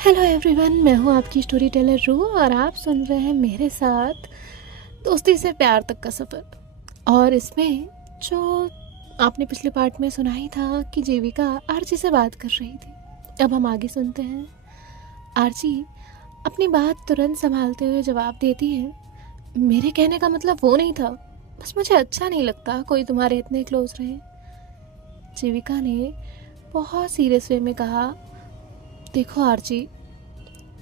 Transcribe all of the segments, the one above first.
Hello everyone, मैं हूँ आपकी स्टोरी टेलर रू और आप सुन रहे हैं मेरे साथ दोस्ती से प्यार तक का सफ़र। और इसमें जो आपने पिछले पार्ट में सुना ही था कि जीविका आरजी से बात कर रही थी। अब हम आगे सुनते हैं। आरजी अपनी बात तुरंत संभालते हुए जवाब देती है, मेरे कहने का मतलब वो नहीं था, बस मुझे अच्छा नहीं लगता कोई तुम्हारे इतने क्लोज रहे। जीविका ने बहुत सीरियस वे में कहा, देखो आरजी,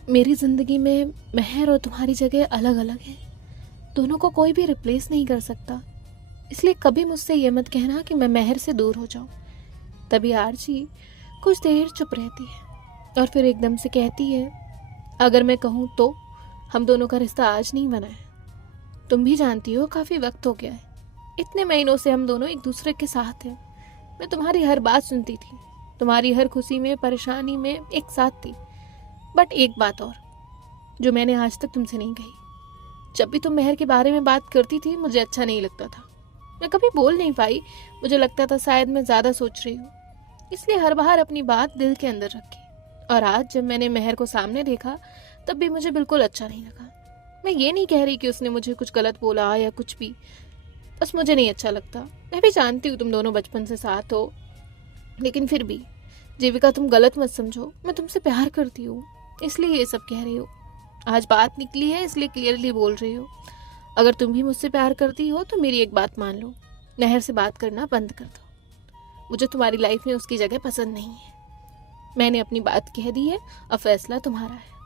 मेरी ज़िंदगी में महर और तुम्हारी जगह अलग अलग है। दोनों को कोई भी रिप्लेस नहीं कर सकता, इसलिए कभी मुझसे ये मत कहना कि मैं महर से दूर हो जाऊं। तभी आरजी कुछ देर चुप रहती है और फिर एकदम से कहती है, अगर मैं कहूँ तो हम दोनों का रिश्ता आज नहीं बना है। तुम भी जानती हो काफ़ी वक्त हो गया है, इतने महीनों से हम दोनों एक दूसरे के साथ हैं। मैं तुम्हारी हर बात सुनती थी, तुम्हारी हर खुशी में परेशानी में एक साथ थी। बट एक बात और जो मैंने आज तक तुमसे नहीं कही, जब भी तुम महर के बारे में बात करती थी मुझे अच्छा नहीं लगता था। मैं कभी बोल नहीं पाई, मुझे लगता था शायद मैं ज़्यादा सोच रही हूँ, इसलिए हर बार अपनी बात दिल के अंदर रखी। और आज जब मैंने महर को सामने देखा तब भी मुझे बिल्कुल अच्छा नहीं लगा। मैं ये नहीं कह रही कि उसने मुझे कुछ गलत बोला या कुछ भी, बस मुझे नहीं अच्छा लगता। मैं भी जानती हूँ तुम दोनों बचपन से साथ हो, लेकिन फिर भी जीविका तुम गलत मत समझो, मैं तुमसे प्यार करती हूँ, इसलिए ये सब कह रही हूँ। आज बात निकली है इसलिए क्लियरली बोल रही हूँ। अगर तुम भी मुझसे प्यार करती हो तो मेरी एक बात मान लो, नहर से बात करना बंद कर दो। मुझे तुम्हारी लाइफ में उसकी जगह पसंद नहीं है। मैंने अपनी बात कह दी है, अब फैसला तुम्हारा है।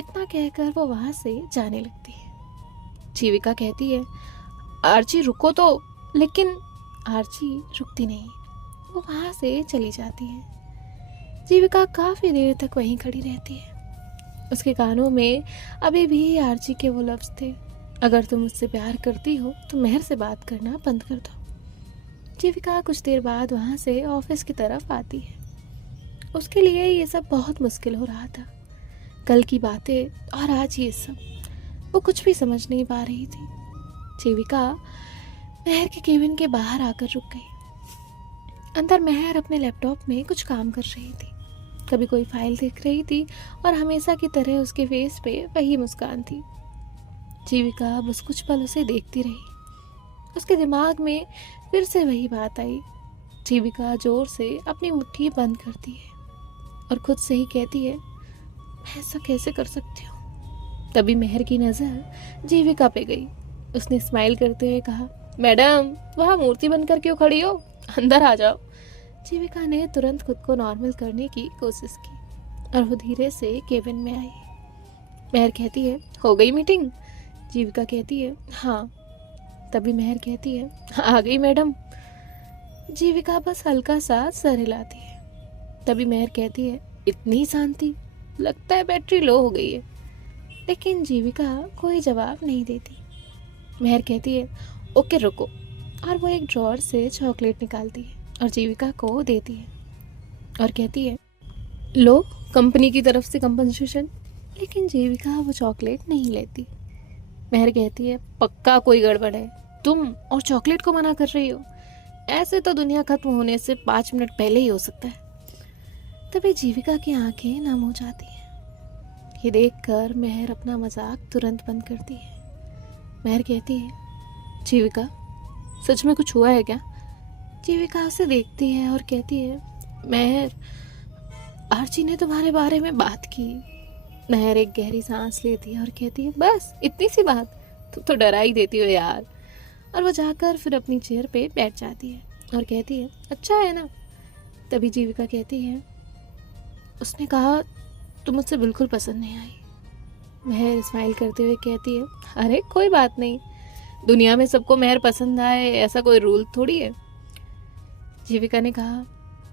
इतना कहकर वो वहां से जाने लगती है। जीविका कहती है, आरची रुको तो, लेकिन आरची रुकती नहीं, वो वहां से चली जाती है। जीविका काफी देर तक वहीं खड़ी रहती है। उसके कानों में अभी भी आरजी के वो लफ्ज थे, अगर तुम मुझसे प्यार करती हो तो महर से बात करना बंद कर दो। जीविका कुछ देर बाद वहां से ऑफिस की तरफ आती है। उसके लिए ये सब बहुत मुश्किल हो रहा था, कल की बातें और आज ये सब। वो कुछ भी समझ नहीं पा रही थी। जीविका महर के केबिन के बाहर आकर रुक गई। अंदर महर अपने लैपटॉप में कुछ काम कर रही थी, कभी कोई फाइल देख रही थी और हमेशा की तरह उसके फेस पे वही मुस्कान थी। जीविका बस कुछ पल उसे देखती रही। उसके दिमाग में फिर से वही बात आई। जीविका जोर से अपनी मुट्ठी बंद करती है और खुद से ही कहती है, मैं ऐसा कैसे कर सकती हूँ। तभी महर की नज़र जीविका पे गई। उसने स्माइल करते हुए कहा, मैडम वहाँ मूर्ति बनकर क्यों खड़ी हो, अंदर आ जाओ। जीविका ने तुरंत खुद को नॉर्मल करने की कोशिश की और वो धीरे से केबिन में आई। महर कहती है, हो गई मीटिंग। जीविका कहती है, हाँ। तभी महर कहती है, आ गई मैडम। जीविका बस हल्का सा सर हिलाती है। तभी महर कहती है, इतनी शांति, लगता है बैटरी लो हो गई है। लेकिन जीविका कोई जवाब नहीं देती। महर कहती है, ओके रुको, और वो एक ड्रॉअर से चॉकलेट निकालती है और जीविका को देती है और कहती है, लो कंपनी की तरफ से कंपनसेशन। लेकिन जीविका वो चॉकलेट नहीं लेती। महर कहती है, पक्का कोई गड़बड़ है, तुम और चॉकलेट को मना कर रही हो। ऐसे तो दुनिया खत्म होने से 5 मिनट पहले ही हो सकता है। तभी जीविका की आंखें नम हो जाती हैं। ये देखकर महर अपना मजाक तुरंत बंद करती है। महर कहती है, जीविका सच में कुछ हुआ है क्या। जीविका उसे देखती है और कहती है, महर आरची ने तुम्हारे बारे में बात की। महर एक गहरी सांस लेती है और कहती है, बस इतनी सी बात, तुम तो डरा ही देती हो यार। और वो जाकर फिर अपनी चेयर पे बैठ जाती है और कहती है, अच्छा है ना। तभी जीविका कहती है, उसने कहा तुम मुझसे बिल्कुल पसंद नहीं आई। महर स्माइल करते हुए कहती है, अरे कोई बात नहीं, दुनिया में सबको महर पसंद आए ऐसा कोई रूल थोड़ी है। जीविका ने कहा,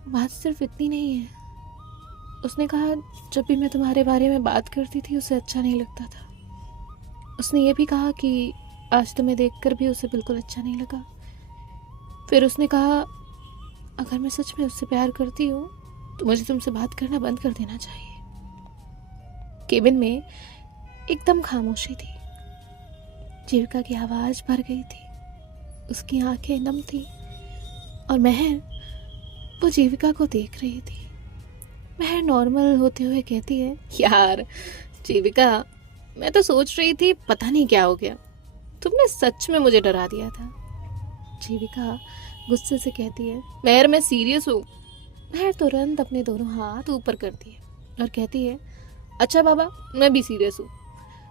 बात सिर्फ इतनी नहीं है। उसने कहा, जब भी मैं तुम्हारे बारे में बात करती थी उसे अच्छा नहीं लगता था। उसने ये भी कहा कि आज तुम्हें देखकर भी उसे बिल्कुल अच्छा नहीं लगा। फिर उसने कहा, अगर मैं सच में उससे प्यार करती हूँ तो मुझे तुमसे बात करना बंद कर देना चाहिए। केबिन में एकदम खामोशी थी। जीविका की आवाज़ भर गई थी, उसकी आंखें नम थी और महर वो जीविका को देख रही थी। महर नॉर्मल होते हुए कहती है, यार जीविका, मैं तो सोच रही थी पता नहीं क्या हो गया, तुमने सच में मुझे डरा दिया था। जीविका गुस्से से कहती है, महर मैं सीरियस हूँ। महर तुरंत अपने दोनों हाथ ऊपर करती है और कहती है, अच्छा बाबा, मैं भी सीरियस हूँ।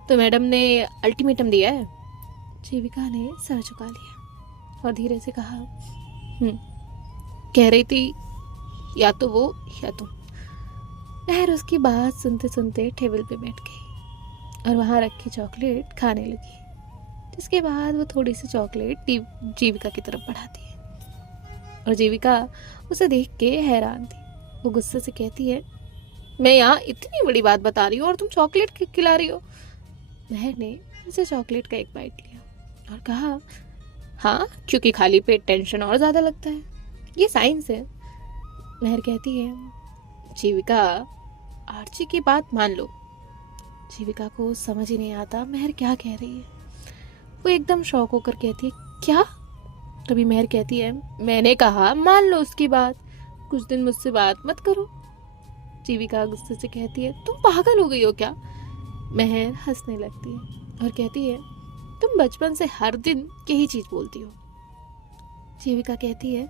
तो मैडम ने अल्टीमेटम दिया है? जीविका ने सर झुका लिया और धीरे से कहा, कह रही थी या तो वो या तुम। महर उसकी बात सुनते सुनते टेबल पे बैठ गई और वहाँ रखी चॉकलेट खाने लगी, जिसके बाद वो थोड़ी सी चॉकलेट जीविका की तरफ बढ़ाती है और जीविका उसे देख के हैरान थी। वो गुस्से से कहती है, मैं यहाँ इतनी बड़ी बात बता रही हूँ और तुम चॉकलेट खिला रही हो। महर ने उसे चॉकलेट का एक बाइट लिया और कहा, हाँ, क्योंकि खाली पेट टेंशन और ज़्यादा लगता है, ये साइंस है। महर कहती है, जीविका, आर्ची की बात मान लो। जीविका को समझ ही नहीं आता महर क्या कह रही है। वो एकदम शॉक होकर कहती है, क्या? तभी महर कहती है, मैंने कहा मान लो उसकी बात, कुछ दिन मुझसे बात मत करो। जीविका गुस्से से कहती है, तुम पागल हो गई हो क्या? महर हंसने लगती है और कहती है, तुम बचपन से हर दिन यही चीज बोलती हो। जीविका कहती है,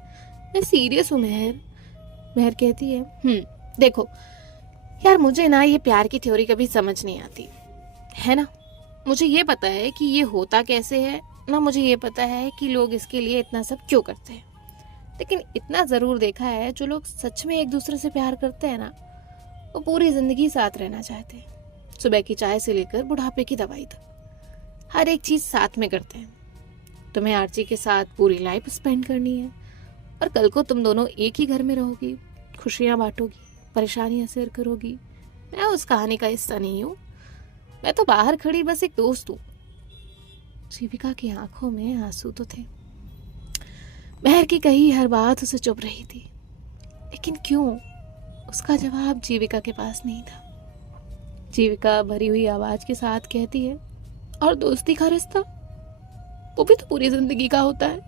मैं सीरियस हूँ महर। महर कहती है, देखो यार, मुझे ना ये प्यार की थ्योरी कभी समझ नहीं आती है ना। मुझे ये पता है कि ये होता कैसे है ना, मुझे ये पता है कि लोग इसके लिए इतना सब क्यों करते हैं, लेकिन इतना ज़रूर देखा है, जो लोग सच में एक दूसरे से प्यार करते हैं ना, वो पूरी ज़िंदगी साथ रहना चाहते हैं। सुबह की चाय से लेकर बुढ़ापे की दवाई तक हर एक चीज़ साथ में करते हैं। तुम्हें आर्ची के साथ पूरी लाइफ स्पेंड करनी है और कल को तुम दोनों एक ही घर में रहोगी, खुशियाँ बांटोगी, परेशानियाँ शेयर करोगी। मैं उस कहानी का हिस्सा नहीं हूँ, मैं तो बाहर खड़ी बस एक दोस्त हूँ। जीविका की आंखों में आंसू तो थे। महर की कही हर बात उसे चुभ रही थी, लेकिन क्यों? उसका जवाब जीविका के पास नहीं था। जीविका भरी हुई आवाज के साथ कहती है, और दोस्ती का रिश्ता, वो भी तो पूरी जिंदगी का होता है।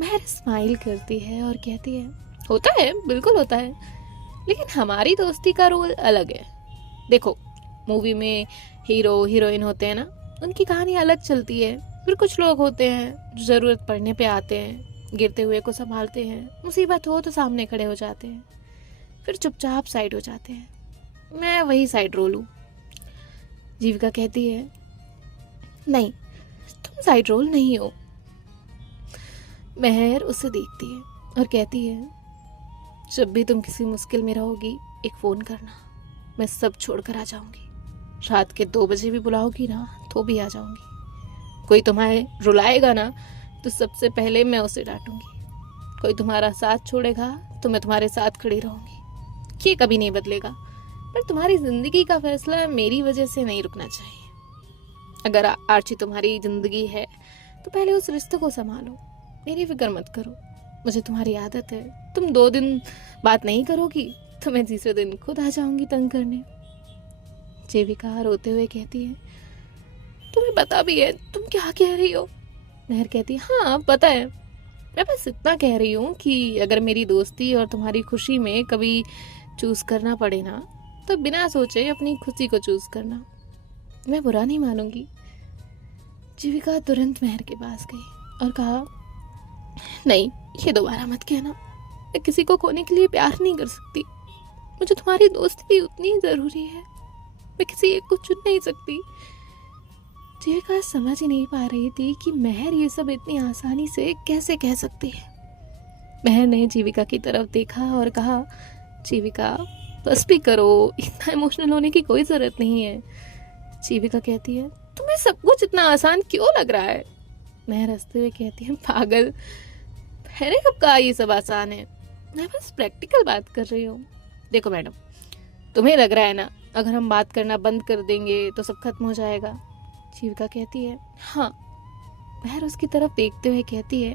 महर स्माइल करती है और कहती है, होता है, बिल्कुल होता है, लेकिन हमारी दोस्ती का रोल अलग है। देखो, मूवी में हीरो हीरोइन होते हैं ना, उनकी कहानी अलग चलती है। फिर कुछ लोग होते हैं जो ज़रूरत पड़ने पे आते हैं, गिरते हुए को संभालते हैं, मुसीबत हो तो सामने खड़े हो जाते हैं, फिर चुपचाप साइड हो जाते हैं। मैं वही साइड रोल हूँ। जीविका कहती है, नहीं, तुम साइड रोल नहीं हो। महर उसे देखती है और कहती है, जब भी तुम किसी मुश्किल में रहोगी, एक फ़ोन करना, मैं सब छोड़कर आ जाऊंगी। रात के 2 बजे भी बुलाओगी ना, तो भी आ जाऊंगी। कोई तुम्हें रुलाएगा ना, तो सबसे पहले मैं उसे डांटूंगी। कोई तुम्हारा साथ छोड़ेगा तो मैं तुम्हारे साथ खड़ी रहूंगी। ये कभी नहीं बदलेगा, पर तुम्हारी जिंदगी का फैसला मेरी वजह से नहीं रुकना चाहिए। अगर आर्ची तुम्हारी जिंदगी है तो पहले उस रिश्ते को संभालो, मेरी फिक्र मत करो। मुझे तुम्हारी आदत है, तुम 2 दिन बात नहीं करोगी तो मैं तीसरे दिन खुद आ जाऊंगी तंग करने। जीविका रोते हुए कहती है, तुम्हें पता भी है तुम क्या कह रही हो? महर कहती है, हाँ पता है, मैं बस इतना कह रही हूँ कि अगर मेरी दोस्ती और तुम्हारी खुशी में कभी चूज करना पड़े ना, तो बिना सोचे अपनी खुशी को चूज करना, मैं बुरा नहीं मानूंगी। जीविका तुरंत महर के पास गई और कहा, नहीं, ये दोबारा मत कहना, मैं किसी को खोने के लिए प्यार नहीं कर सकती। मुझे तुम्हारी दोस्ती भी उतनी ही जरूरी है, मैं किसी एक को चुन नहीं सकती। जीविका समझ ही नहीं पा रही थी कि महर ये सब इतनी आसानी से कैसे कह सकती है। महर ने जीविका की तरफ देखा और कहा, जीविका बस भी करो, इतना इमोशनल होने की कोई जरूरत नहीं है। जीविका कहती है, तुम्हें सब कुछ इतना आसान क्यों लग रहा है? महर हंसते हुए कहती है, पागल, मैंने कब कहा ये सब आसान है, मैं बस प्रैक्टिकल बात कर रही हूँ। देखो मैडम, तुम्हें लग रहा है ना अगर हम बात करना बंद कर देंगे तो सब खत्म हो जाएगा। जीविका कहती है, हाँ। महर उसकी तरफ देखते हुए कहती है,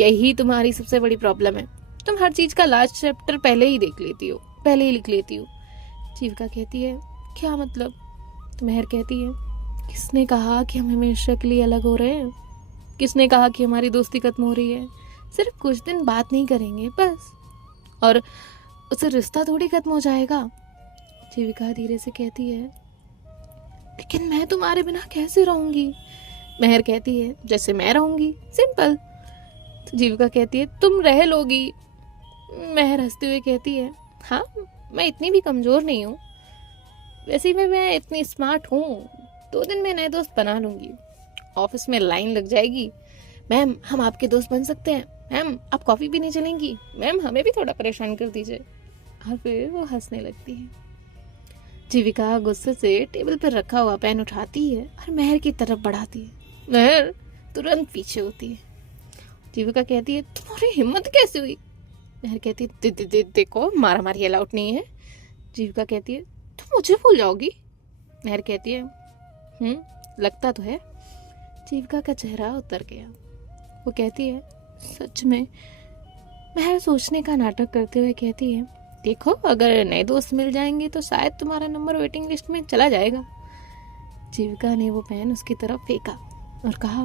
यही तुम्हारी सबसे बड़ी प्रॉब्लम है, तुम हर चीज का लास्ट चैप्टर पहले ही देख लेती हो, पहले ही लिख लेती हो। जीविका कहती है, क्या मतलब? तो महर कहती है, किसने कहा कि हम हमेशा के लिए अलग हो रहे हैं? किसने कहा कि हमारी दोस्ती खत्म हो रही है? सिर्फ कुछ दिन बात नहीं करेंगे बस, और उससे रिश्ता थोड़ी खत्म हो जाएगा। जीविका धीरे से कहती है, लेकिन मैं तुम्हारे बिना कैसे रहूंगी? मेहर कहती है, जैसे मैं रहूंगी, सिंपल। तो जीविका कहती है, तुम रह लोगी। मेहर हंसते हुए कहती है, हाँ, मैं इतनी भी कमज़ोर नहीं हूँ। वैसे भी मैं इतनी स्मार्ट हूँ, 2 दिन में नए दोस्त बना लूँगी। ऑफिस में लाइन लग जाएगी, मैम हम आपके दोस्त बन सकते हैं, मैम आप कॉफ़ी पीने चलेंगी, मैम हमें भी थोड़ा परेशान कर दीजिए। और फिर वो हंसने लगती है। जीविका गुस्से से टेबल पर रखा हुआ पेन उठाती है और मेहर की तरफ बढ़ाती है। मेहर तुरंत पीछे होती है। जीविका कहती है, तुम्हारी हिम्मत कैसे हुई? मेहर कहती है, देखो मारा मारी अलाउड नहीं है। जीविका कहती है, तुम मुझे भूल जाओगी? मेहर कहती है, लगता तो है। जीविका का चेहरा उतर गया। वो कहती है, सच में? मेहर सोचने का नाटक करते हुए कहती है, देखो अगर नए दोस्त मिल जाएंगे तो शायद तुम्हारा नंबर वेटिंग लिस्ट में चला जाएगा। जीविका ने वो पेन उसकी तरफ फेंका और कहा,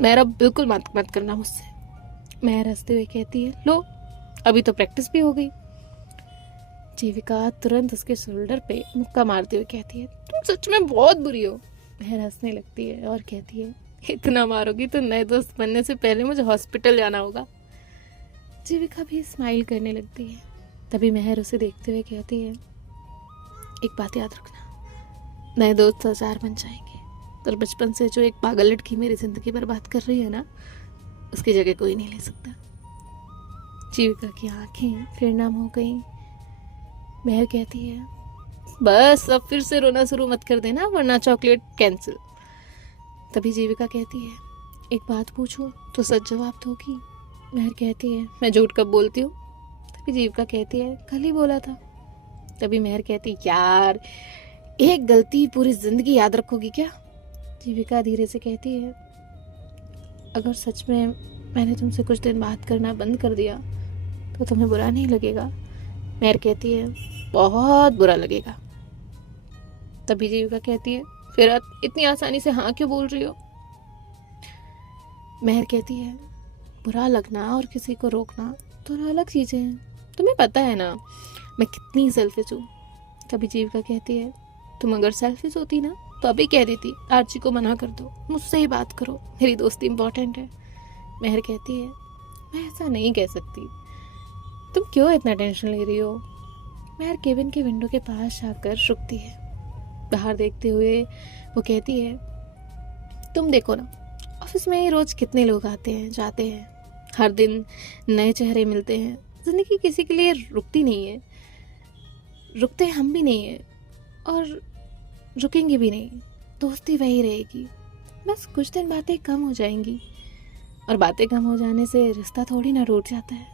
मेहर अब बिल्कुल मत करना मुझसे। मेहर हंसते हुए कहती है, लो अभी तो प्रैक्टिस भी हो गई। जीविका तुरंत उसके शोल्डर पे मुक्का मारते हुए कहती है, तुम सच में बहुत बुरी हो। मेहर हंसने लगती है और कहती है, इतना मारोगी तो नए दोस्त बनने से पहले मुझे हॉस्पिटल जाना होगा। जीविका भी स्माइल करने लगती है। तभी मेहर उसे देखते हुए कहती है, एक बात याद रखना, नए दोस्त 1000 बन जाएंगे, पर बचपन से जो एक पागल लड़की मेरी जिंदगी बर्बाद कर रही है ना, उसकी जगह कोई नहीं ले सकता। जीविका की आंखें फिर नम हो गई। मेहर कहती है, बस अब फिर से रोना शुरू मत कर देना वरना चॉकलेट कैंसिल। तभी जीविका कहती है, एक बात पूछूं तो सच जवाब दोगी? मेहर कहती है, मैं झूठ कब बोलती हूँ? तभी जीविका कहती है, कल ही बोला था। तभी मेहर कहती, यार एक गलती पूरी जिंदगी याद रखोगी क्या? जीविका धीरे से कहती है, अगर सच में मैंने तुमसे कुछ दिन बात करना बंद कर दिया तो तुम्हें बुरा नहीं लगेगा? मेहर कहती है, बहुत बुरा लगेगा। तभी जीविका कहती है, फिर इतनी आसानी से हाँ क्यों बोल रही हो? मेहर कहती है, बुरा लगना और किसी को रोकना दोनों अलग चीजें हैं, तुम्हें पता है ना मैं कितनी सेल्फिश हूँ। तभी जीविका कहती है, तुम अगर सेल्फिश होती ना तो अभी कह देती आरची को मना कर दो, मुझसे ही बात करो, मेरी दोस्ती इंपॉर्टेंट है। मेहर कहती है, मैं ऐसा नहीं कह सकती, तुम क्यों इतना टेंशन ले रही हो? मेहर केबिन के विंडो के पास आकर रुकती है। बाहर देखते हुए वो कहती है, तुम देखो ना, ऑफिस में रोज कितने लोग आते हैं जाते हैं, हर दिन नए चेहरे मिलते हैं। जिंदगी किसी के लिए रुकती नहीं है, रुकते हम भी नहीं है और रुकेंगे भी नहीं, दोस्ती वही रहेगी। बस कुछ दिन बातें कम हो जाएंगी और बातें कम हो जाने से रिश्ता थोड़ी ना टूट जाता है।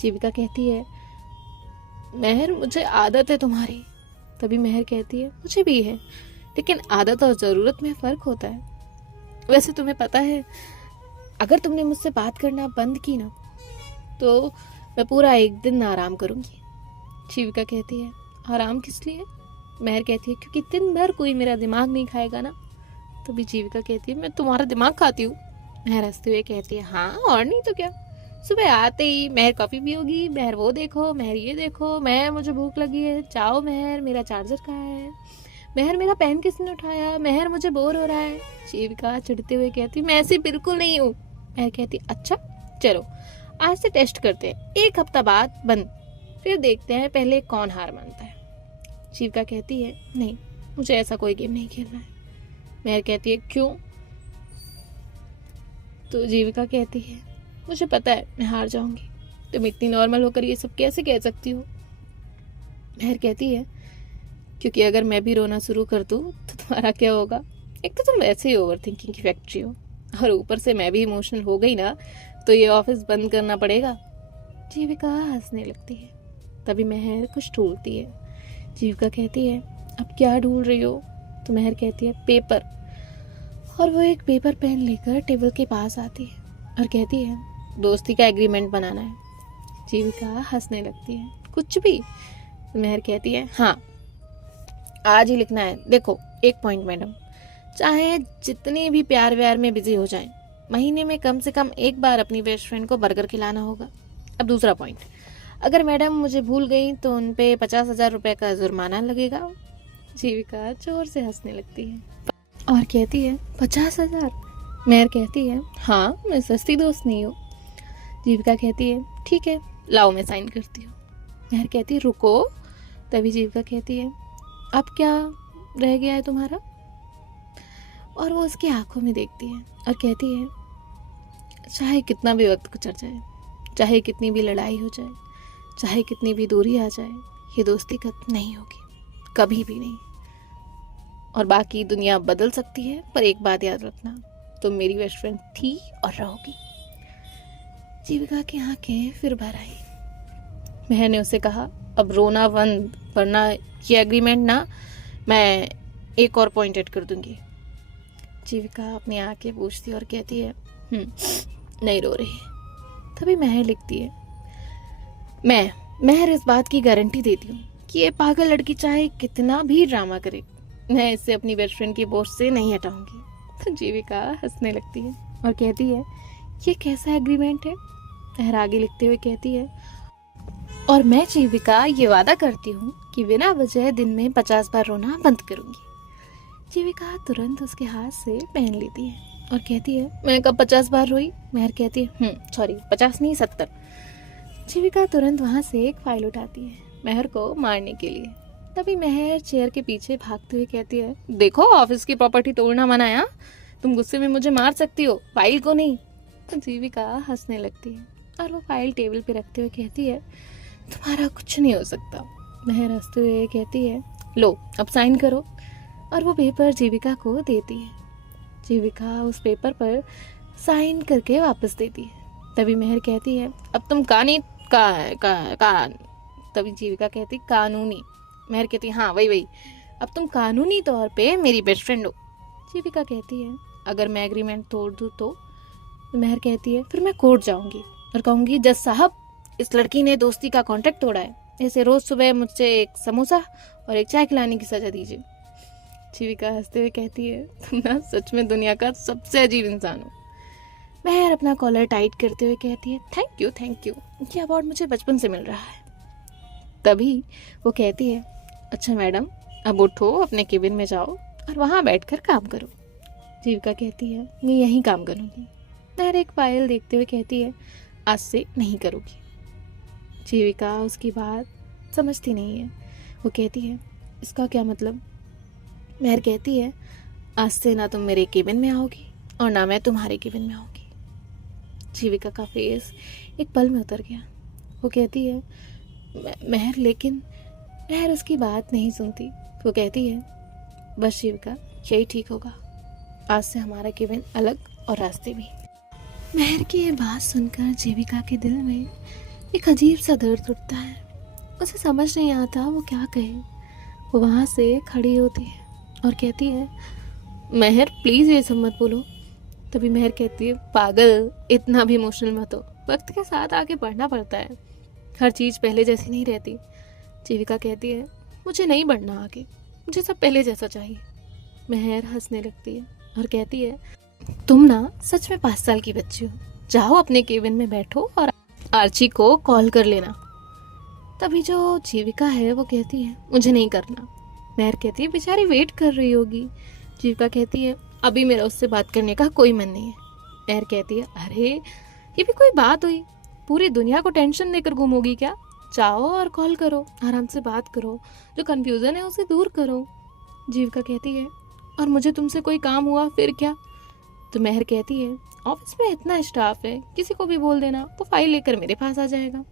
जीविका कहती है, मेहर मुझे आदत है तुम्हारी। तभी मेहर कहती है, मुझे भी है, लेकिन आदत और ज़रूरत में फ़र्क होता है। वैसे तुम्हें पता है, अगर तुमने मुझसे बात करना बंद की ना तो मैं पूरा एक दिन आराम करूंगी। जीविका कहती है, आराम किस लिए? मेहर कहती है, क्योंकि दिन भर कोई मेरा दिमाग नहीं खाएगा ना। तभी जीविका कहती है, मैं तुम्हारा दिमाग खाती हूँ। मेहर हंसते हुए कहती है, हाँ और नहीं तो क्या। सुबह आते ही मेहर कॉफ़ी पियोगी, मेहर वो देखो, मेहर ये देखो, मेहर मुझे भूख लगी है, जाओ मेहर मेरा चार्जर कहाँ है, मेहर मेरा पेन किसने उठाया, मेहर मुझे बोर हो रहा है। जीविका चिढ़ते हुए कहती, मैं ऐसी बिल्कुल नहीं हूँ। मेहर कहती, अच्छा चलो आज से टेस्ट करते हैं, 1 हफ्ता बाद बंद, फिर देखते हैं पहले कौन हार मानता है। जीविका कहती है, नहीं मुझे ऐसा कोई गेम नहीं खेलना है। मेहर कहती है, क्यों? तो जीविका कहती है, मुझे पता है मैं हार जाऊंगी, तुम इतनी नॉर्मल होकर ये सब कैसे कह सकती हो? मेहर कहती है, क्योंकि अगर मैं भी रोना शुरू कर दूँ तो तुम्हारा क्या होगा? एक तो तुम वैसे ही ओवर थिंकिंग की फैक्ट्री हो और ऊपर से मैं भी इमोशनल हो गई ना तो ये ऑफिस बंद करना पड़ेगा। जीविका हंसने लगती है। तभी मेहर कुछ ढूंढती है। जीविका कहती है, अब क्या ढूंढ रही हो? तो मेहर कहती है, पेपर। और वो एक पेपर पेन लेकर टेबल के पास आती है और कहती है, दोस्ती का एग्रीमेंट बनाना है। जीविका हंसने लगती है, कुछ भी? मेहर कहती है, हाँ आज ही लिखना है। देखो एक पॉइंट मैडम, चाहे जितनी भी प्यार व्यार में बिजी हो जाएं, महीने में कम से कम एक बार अपनी बेस्ट फ्रेंड को बर्गर खिलाना होगा। अब दूसरा पॉइंट, अगर मैडम मुझे भूल गई तो उन पे 50,000 रुपये का जुर्माना लगेगा। जीविका जोर से हंसने लगती है और कहती है 50,000? मेहर कहती है हाँ, मैं सस्ती दोस्त नहीं हूँ। जीविका कहती है ठीक है, लाओ मैं साइन करती हूँ। मेहर कहती है रुको। तभी जीविका कहती है अब क्या रह गया है तुम्हारा? और वो उसकी आंखों में देखती है और कहती है चाहे कितना भी वक्त गुजर जाए, चाहे कितनी भी लड़ाई हो जाए, चाहे कितनी भी दूरी आ जाए, ये दोस्ती खत्म नहीं होगी, कभी भी नहीं। और बाकी दुनिया बदल सकती है, पर एक बात याद रखना, तुम मेरी बेस्ट फ्रेंड थी और रहोगी। जीविका की आंखें फिर भर आई। मेहर ने उसे कहा अब रोना बंद, वरना ये एग्रीमेंट ना मैं एक और पॉइंट ऐड कर दूंगी। जीविका अपनी आंखें पूछती और कहती है नहीं रो रही। तभी मेहर लिखती है मेहर इस बात की गारंटी देती हूँ कि ये पागल लड़की चाहे कितना भी ड्रामा करे, मैं इसे अपनी बेस्ट फ्रेंड की पोस्ट से नहीं हटाऊंगी। तो जीविका हंसने लगती है और कहती है ये कैसा एग्रीमेंट है? मेहर आगे लिखते हुए कहती है और मैं जीविका ये वादा करती हूँ कि बिना वजह दिन में 50 बार रोना बंद करूंगी। जीविका तुरंत उसके हाथ से पेन लेती है और कहती है मैं कब 50 बार रोई? मेहर कहती है सॉरी 50 नहीं 70। जीविका तुरंत वहां से एक फाइल उठाती है मेहर को मारने के लिए। तभी मेहर चेयर के पीछे भागते हुए कहती है देखो ऑफिस की प्रॉपर्टी तोड़ना मना है, तुम गुस्से में मुझे मार सकती हो, फाइल को नहीं। तो जीविका हंसने लगती है और वो फाइल टेबल पे रखते हुए कहती है तुम्हारा कुछ नहीं हो सकता। मेहर हंसते हुए कहती है लो अब साइन करो, और वो पेपर जीविका को देती है। जीविका उस पेपर पर साइन करके वापस देती है। तभी मेहर कहती है अब तुम तभी जीविका कहती कानूनी। मेहर कहती है हाँ वही अब तुम कानूनी तौर पे मेरी बेस्ट फ्रेंड हो। जीविका कहती है अगर मैं एग्रीमेंट तोड़ दूँ तो? मेहर कहती है फिर मैं कोर्ट जाऊंगी और कहूंगी जज साहब इस लड़की ने दोस्ती का कॉन्ट्रैक्ट तोड़ा है, ऐसे रोज सुबह मुझसे एक समोसा और एक चाय खिलाने की सजा दीजिए। जीविका हंसते हुए कहती है तुम ना सच में दुनिया का सबसे अजीब इंसान हो। मेहर अपना कॉलर टाइट करते हुए कहती है थैंक यू, ये अवार्ड मुझे बचपन से मिल रहा है। तभी वो कहती है अच्छा मैडम अब उठो, अपने केबिन में जाओ और वहाँ बैठकर काम करो। जीविका कहती है मैं यहीं काम करूँगी। मेहर एक फाइल देखते हुए कहती है आज से नहीं करूँगी। जीविका उसकी बात समझती नहीं है। वो कहती है इसका क्या मतलब? मेहर कहती है आज से ना तुम मेरे केबिन में आओगी और ना मैं तुम्हारे केबिन में आऊँगी। जीविका का फेस एक पल में उतर गया। वो कहती है मेहर, लेकिन मेहर उसकी बात नहीं सुनती। वो कहती है बस जीविका यही ठीक होगा, आज से हमारा केबिन अलग और रास्ते भी। मेहर की ये बात सुनकर जीविका के दिल में एक अजीब सा दर्द उठता है। उसे समझ नहीं आता वो क्या कहे। वो वहाँ से खड़ी होती है और कहती है मेहर प्लीज़ ये सब मत बोलो। तभी मेहर कहती है पागल इतना भी इमोशनल मत हो, वक्त के साथ आगे बढ़ना पड़ता है, हर चीज़ पहले जैसी नहीं रहती। जीविका कहती है मुझे नहीं बढ़ना आगे, मुझे सब पहले जैसा चाहिए। मेहर हंसने लगती है और कहती है तुम ना सच में 5 साल की बच्ची हो, जाओ अपने केबिन में बैठो और आर्ची को कॉल कर लेना। तभी जो जीविका है वो कहती है मुझे नहीं करना। मेहर कहती है बेचारी वेट कर रही होगी। जीविका कहती है अभी मेरा उससे बात करने का कोई मन नहीं है। मेहर कहती है अरे ये भी कोई बात हुई, पूरी दुनिया को टेंशन देकर घूमोगी क्या? जाओ और कॉल करो, आराम से बात करो, जो कंफ्यूजन है उसे दूर करो। जीविका कहती है और मुझे तुमसे कोई काम हुआ फिर क्या? तो मेहर कहती है ऑफिस में इतना स्टाफ है, किसी को भी बोल देना, वो फाइल लेकर मेरे पास आ जाएगा।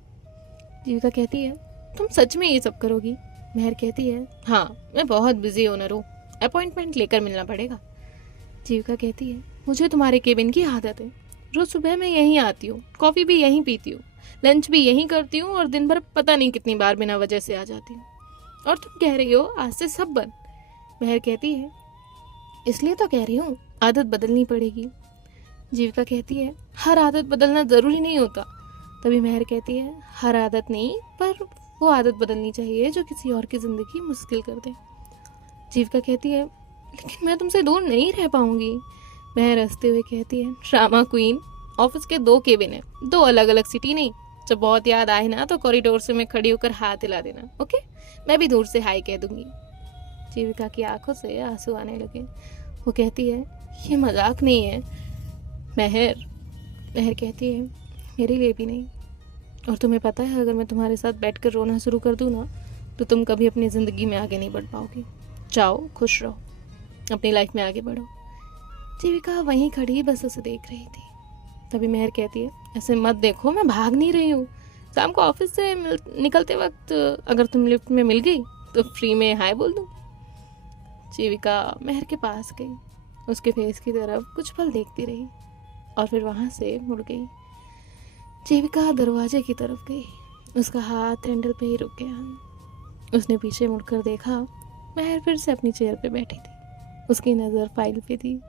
जीविका कहती है तुम सच में ये सब करोगी? मेहर कहती है हाँ मैं बहुत बिजी ओनर हूँ, अपॉइंटमेंट लेकर मिलना पड़ेगा। जीविका कहती है मुझे तुम्हारे केबिन की आदत है, रोज सुबह मैं यहीं आती हूँ, कॉफ़ी भी यहीं पीती हूँ, लंच भी यहीं करती हूँ और दिन भर पता नहीं कितनी बार बिना वजह से आ जाती हूँ, और तुम कह रही हो आज से सब बंद। मेहर कहती है इसलिए तो कह रही हूँ आदत बदलनी पड़ेगी। जीविका कहती है हर आदत बदलना ज़रूरी नहीं होता। तभी मेहर कहती है हर आदत नहीं, पर वो आदत बदलनी चाहिए जो किसी और की ज़िंदगी मुश्किल कर दे। जीविका कहती है लेकिन मैं तुमसे दूर नहीं रह पाऊंगी। मेहर हंसते हुए कहती है ड्रामा क्वीन, ऑफिस के 2 केबिन है, 2 अलग अलग सिटी नहीं, जब बहुत याद आए ना तो कॉरिडोर से मैं खड़ी होकर हाथ हिला देना, ओके? मैं भी दूर से हाय कह दूंगी। जीविका की आंखों से आंसू आने लगे। वो कहती है, ये मजाक नहीं है महर। महर कहती है, मेरे लिए भी नहीं। और तुम्हें पता है, अगर मैं तुम्हारे साथ बैठकर रोना शुरू कर दूँ ना तो तुम कभी अपनी ज़िंदगी में आगे नहीं बढ़ पाओगी। जाओ, खुश रहो, अपनी लाइफ में आगे बढ़ो। जीविका वहीं खड़ी बस उसे देख रही थी। तभी महर कहती है, ऐसे मत देखो, मैं भाग नहीं रही हूँ। शाम को ऑफिस से निकलते वक्त अगर तुम लिफ्ट में मिल गई तो फ्री में हाय बोल दूँ। जीविका महर के पास गई, उसके फेस की तरफ कुछ पल देखती रही और फिर वहाँ से मुड़ गई। जीविका दरवाजे की तरफ गई, उसका हाथ हैंडल पे ही रुक गया। उसने पीछे मुड़कर देखा, महर फिर से अपनी चेयर पे बैठी थी, उसकी नज़र फाइल पे थी।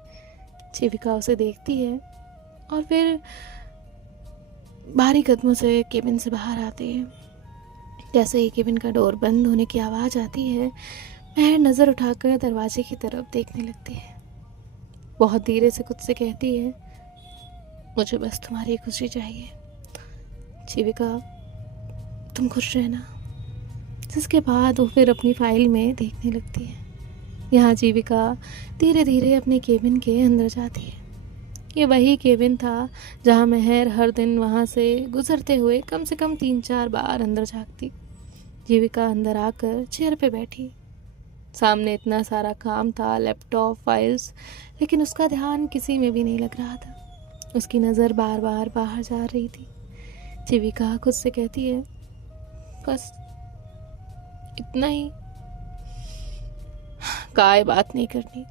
जीविका उसे देखती है और फिर भारी कदमों से केबिन से बाहर आती है। जैसे ही केबिन का डोर बंद होने की आवाज़ आती है, महर नज़र उठाकर दरवाजे की तरफ देखने लगती है। बहुत धीरे से खुद से कहती है, मुझे बस तुम्हारी खुशी चाहिए जीविका, तुम खुश रहना। जिसके बाद वो फिर अपनी फाइल में देखने लगती है। यहाँ जीविका धीरे धीरे अपने केबिन के अंदर जाती है। ये वही केबिन था जहाँ महर हर दिन वहाँ से गुजरते हुए कम से कम 3-4 बार अंदर झाँकती। जीविका अंदर आकर चेयर पे बैठी। सामने इतना सारा काम था, लैपटॉप, फाइल्स, लेकिन उसका ध्यान किसी में भी नहीं लग रहा था। उसकी नज़र बार बार बाहर जा रही थी। जीविका खुद से कहती है, बस इतना ही, काय बात नहीं करनी,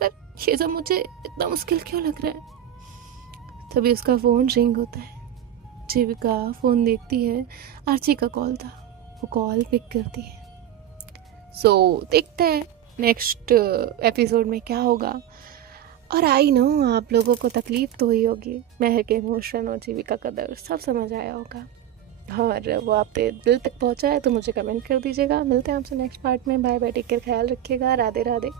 पर ये सब मुझे इतना मुश्किल क्यों लग रहा है। तभी उसका फ़ोन रिंग होता है। जीविका फ़ोन देखती है, आर्ची का कॉल था। वो कॉल पिक करती है। देखते हैं नेक्स्ट एपिसोड में क्या होगा। और आई नो आप लोगों को तकलीफ़ तो हुई होगी, महर के इमोशन और जीविका का दर्द सब समझ आया होगा, और वो आप पे दिल तक पहुंचा है तो मुझे कमेंट कर दीजिएगा। मिलते हैं आपसे नेक्स्ट पार्ट में। बाय बाय, टेक केयर, ख्याल रखिएगा, राधे राधे।